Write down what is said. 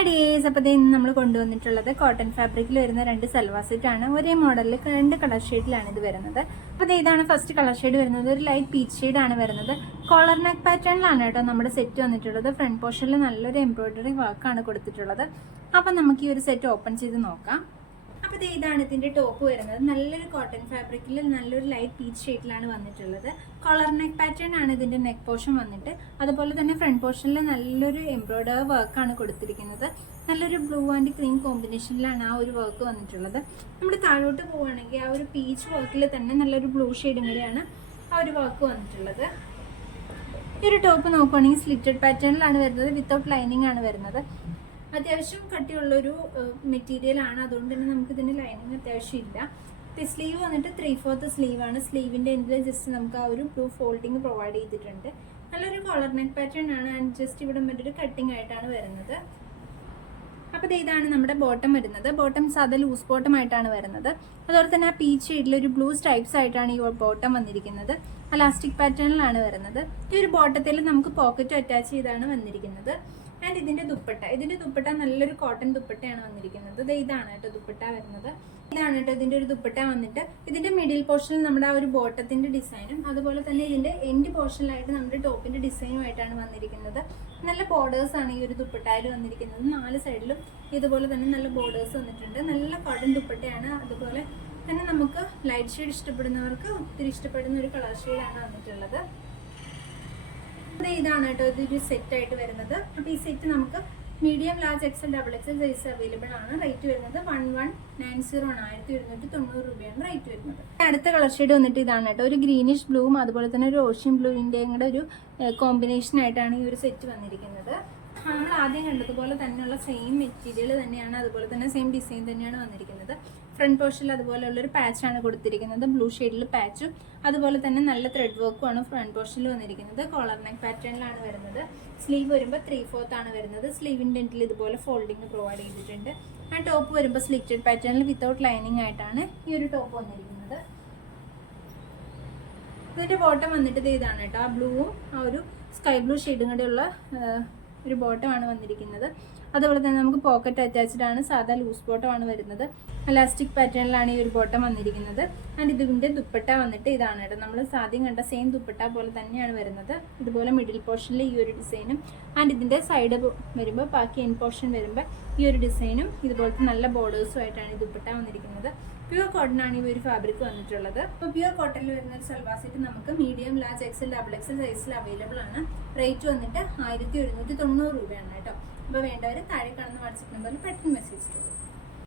Hi dears. അപ്പോൾ ഇന്ന് നമ്മൾ കൊണ്ടുവന്നിട്ടുള്ളത് കോട്ടൺ ഫാബ്രിക്കിൽ വരുന്ന 2 സൽവാർ സെറ്റാണ്. ഒരേ മോഡലിൽ 2 കളർ ഷെയ്ഡിലാണ് ഇത് വരുന്നത്. അപ്പോൾ ഇതാണ് ഫസ്റ്റ് കളർ ഷെയ്ഡ് വരുന്നത്. ഒരു ലൈറ്റ് പീച്ച് ഷെയ്ഡാണ് വരുന്നത്. കോളർ നെക്ക് പാറ്റേണിലാണ് കേട്ടോ നമ്മുടെ സെറ്റ് വന്നിട്ടുള്ളത്. ഫ്രണ്ട് പോർഷനിൽ നല്ലൊരു എംബ്രോയിഡറി വർക്കാണ് കൊടുത്തിട്ടുള്ളത്. അപ്പം നമുക്ക് ഈ ഒരു സെറ്റ് ഓപ്പൺ ചെയ്ത് നോക്കാം. അപ്പോൾ ഇതാണ് ഇതിൻ്റെ ടോപ്പ് വരുന്നത്. നല്ലൊരു കോട്ടൺ ഫാബ്രിക്കിൽ നല്ലൊരു ലൈറ്റ് പീച്ച് ഷെയ്ഡിലാണ് വന്നിട്ടുള്ളത്. കോളർ നെക്ക് പാറ്റേൺ ആണ് ഇതിൻ്റെ നെക്ക് പോർഷൻ വന്നിട്ട്. അതുപോലെ തന്നെ ഫ്രണ്ട് പോർഷനിൽ നല്ലൊരു എംബ്രോയിഡറി വർക്കാണ് കൊടുത്തിരിക്കുന്നത്. നല്ലൊരു ബ്ലൂ ആൻഡ് ക്രീം കോമ്പിനേഷനിലാണ് ആ ഒരു വർക്ക് വന്നിട്ടുള്ളത്. നമ്മൾ താഴോട്ട് പോവുകയാണെങ്കിൽ ആ ഒരു പീച്ച് വർക്കിൽ തന്നെ നല്ലൊരു ബ്ലൂ ഷെയ്ഡും കൂടിയാണ് ആ ഒരു വർക്ക് വന്നിട്ടുള്ളത്. ഈ ഒരു ടോപ്പ് നോക്കുകയാണെങ്കിൽ സ്ലിറ്റഡ് പാറ്റേണിലാണ് വരുന്നത്. വിത്തൗട്ട് ലൈനിങ് ആണ് വരുന്നത്. അത്യാവശ്യം കട്ടിയുള്ളൊരു മെറ്റീരിയൽ ആണ്, അതുകൊണ്ട് തന്നെ നമുക്ക് ഇതിന് ലൈനിങ് അത്യാവശ്യമില്ല. സ്ലീവ് വന്നിട്ട് 3/4 സ്ലീവാണ്. സ്ലീവിൻ്റെ എൻഡിൽ ജസ്റ്റ് നമുക്ക് ആ ഒരു ബ്ലൂ ഫോൾഡിങ് പ്രൊവൈഡ് ചെയ്തിട്ടുണ്ട്. നല്ലൊരു കോളർ നെക്ക് പാറ്റേൺ ആണ്. ആൻഡ് ജസ്റ്റ് ഇവിടെ മറ്റൊരു കട്ടിങ് ആയിട്ടാണ് വരുന്നത്. അപ്പോൾ ഇതാണ് നമ്മുടെ ബോട്ടം വരുന്നത്. ബോട്ടം സാധാ ലൂസ് ബോട്ടം ആയിട്ടാണ് വരുന്നത്. അതുപോലെ തന്നെ ആ പീച്ച് ഷെയ്ഡിൽ ഒരു ബ്ലൂ സ്ട്രൈപ്സ് ആയിട്ടാണ് ഈ ബോട്ടം വന്നിരിക്കുന്നത്. അലാസ്റ്റിക് പാറ്റേണിലാണ് വരുന്നത്. ഈ ഒരു ബോട്ടത്തിൽ നമുക്ക് പോക്കറ്റ് അറ്റാച്ച് ചെയ്താണ് വന്നിരിക്കുന്നത്. ആൻഡ് ഇതിൻ്റെ ദുപ്പട്ട നല്ലൊരു കോട്ടൺ ദുപ്പട്ടയാണ് വന്നിരിക്കുന്നത്. ഇതാണ് കേട്ടോ ദുപ്പട്ട വരുന്നത്. ഇതാണ് കേട്ടോ ഇതിൻ്റെ ഒരു ദുപ്പട്ട വന്നിട്ട്. ഇതിൻ്റെ മിഡിൽ പോർഷനിൽ നമ്മുടെ ആ ഒരു ബോട്ടത്തിൻ്റെ ഡിസൈനും അതുപോലെ തന്നെ ഇതിൻ്റെ എൻഡ് പോർഷനിലായിട്ട് നമ്മുടെ ടോപ്പിൻ്റെ ഡിസൈനുമായിട്ടാണ് വന്നിരിക്കുന്നത്. നല്ല ബോർഡേഴ്സ് ആണ് ഈ ഒരു ദുപ്പട്ടയിൽ വന്നിരിക്കുന്നത്. 4 സൈഡിലും ഇതുപോലെ തന്നെ നല്ല ബോർഡേഴ്സ് വന്നിട്ടുണ്ട്. നല്ല കോട്ടൺ ദുപ്പട്ടയാണ്. അതുപോലെ തന്നെ നമുക്ക് ലൈറ്റ് ഷെയ്ഡ് ഇഷ്ടപ്പെടുന്നവർക്ക് ഒത്തിരി ഇഷ്ടപ്പെടുന്ന ഒരു കളർ ഷെയ്ഡാണ് വന്നിട്ടുള്ളത്. ഇതാണ് കേട്ടോ ഇതൊരു സെറ്റ് ആയിട്ട് വരുന്നത്. അപ്പോൾ ഈ സെറ്റ് നമുക്ക് medium, large, XL, XXL size available ആണ്. റേറ്റ് വരുന്നത് 1190 ആണ്. 1190 രൂപയാണ് റേറ്റ് വരുന്നത്. അടുത്ത കളർ ഷെയ്ഡ് വന്നിട്ട് ഇതാണ് കേട്ടോ. ഒരു ഗ്രീനിഷ് ബ്ലൂവും അതുപോലെ തന്നെ ഒരു ഓഷ്യൻ ബ്ലൂവിൻ്റെയും കൂടെ ഒരു കോമ്പിനേഷൻ ആയിട്ടാണ് ഈ ഒരു സെറ്റ് വന്നിരിക്കുന്നത്. നമ്മൾ ആദ്യം കണ്ടതുപോലെ തന്നെയുള്ള സെയിം മെറ്റീരിയൽ തന്നെയാണ്, അതുപോലെ തന്നെ സെയിം ഡിസൈൻ തന്നെയാണ് വന്നിരിക്കുന്നത്. ഫ്രണ്ട് പോർഷനിൽ അതുപോലെയുള്ളൊരു പാച്ചാണ് കൊടുത്തിരിക്കുന്നത്. ബ്ലൂ ഷെയ്ഡിൽ പാച്ചും അതുപോലെ തന്നെ നല്ല ത്രെഡ് വർക്കുമാണ് ഫ്രണ്ട് പോർഷനിൽ വന്നിരിക്കുന്നത്. കോളർ നെക്ക് പാറ്റേണിലാണ് വരുന്നത്. സ്ലീവ് വരുമ്പോൾ 3/4 ആണ് വരുന്നത്. സ്ലീവിൻ്റെ എൻഡിൽ ഇതുപോലെ ഫോൾഡിങ് പ്രൊവൈഡ് ചെയ്തിട്ടുണ്ട്. ആ ടോപ്പ് വരുമ്പോൾ സ്ലിറ്റഡ് പാറ്റേണിൽ വിത്തൗട്ട് ലൈനിങ് ആയിട്ടാണ് ഈ ഒരു ടോപ്പ് വന്നിരിക്കുന്നത്. ഇതിൻ്റെ ബോട്ടം വന്നിട്ട് ഇതാണ് കേട്ടോ. ആ ബ്ലൂവും ആ ഒരു സ്കൈ ബ്ലൂ ഷെയ്ഡും കൂടെ ഉള്ള ഒരു ബോട്ടമാണ് വന്നിരിക്കുന്നത്. അതുപോലെ തന്നെ നമുക്ക് പോക്കറ്റ് അറ്റാച്ച്ഡ് ആണ്. സാധാ ലൂസ് ബോട്ടമാണ് വരുന്നത്. അലാസ്റ്റിക് പാറ്റേണിലാണ് ഈ ഒരു ബോട്ടം വന്നിരിക്കുന്നത്. ആൻഡ് ഇതിൻ്റെ ദുപ്പട്ട വന്നിട്ട് ഇതാണ് കേട്ടോ. നമ്മൾ ആദ്യം കണ്ട സെയിം ദുപ്പട്ട പോലെ തന്നെയാണ് വരുന്നത്. ഇതുപോലെ മിഡിൽ പോർഷനിൽ ഈ ഒരു ഡിസൈനും ആൻഡ് ഇതിൻ്റെ സൈഡ് വരുമ്പോൾ ബാക്കി എൻ പോർഷൻ വരുമ്പോൾ ഈ ഒരു ഡിസൈനും ഇതുപോലത്തെ നല്ല ബോർഡേഴ്സും ആയിട്ടാണ് ഈ ദുപ്പട്ട വന്നിരിക്കുന്നത്. പ്യുവർ കോട്ടൺ ആണ് ഈ ഒരു ഫാബ്രിക് വന്നിട്ടുള്ളത്. അപ്പോൾ പ്യുവർ കോട്ടണിൽ വരുന്ന ഒരു സൽവാർ സെറ്റ് നമുക്ക് മീഡിയം, ലാർജ്, XXL സൈസിൽ അവൈലബിൾ ആണ്. റേറ്റ് വന്നിട്ട് 1190 രൂപയാണ് കേട്ടോ. അപ്പോൾ വേണ്ടവർ താഴെ കാണുന്ന വാട്സപ്പ് നമ്പറിൽ പെട്ടെന്ന് മെസ്സേജ്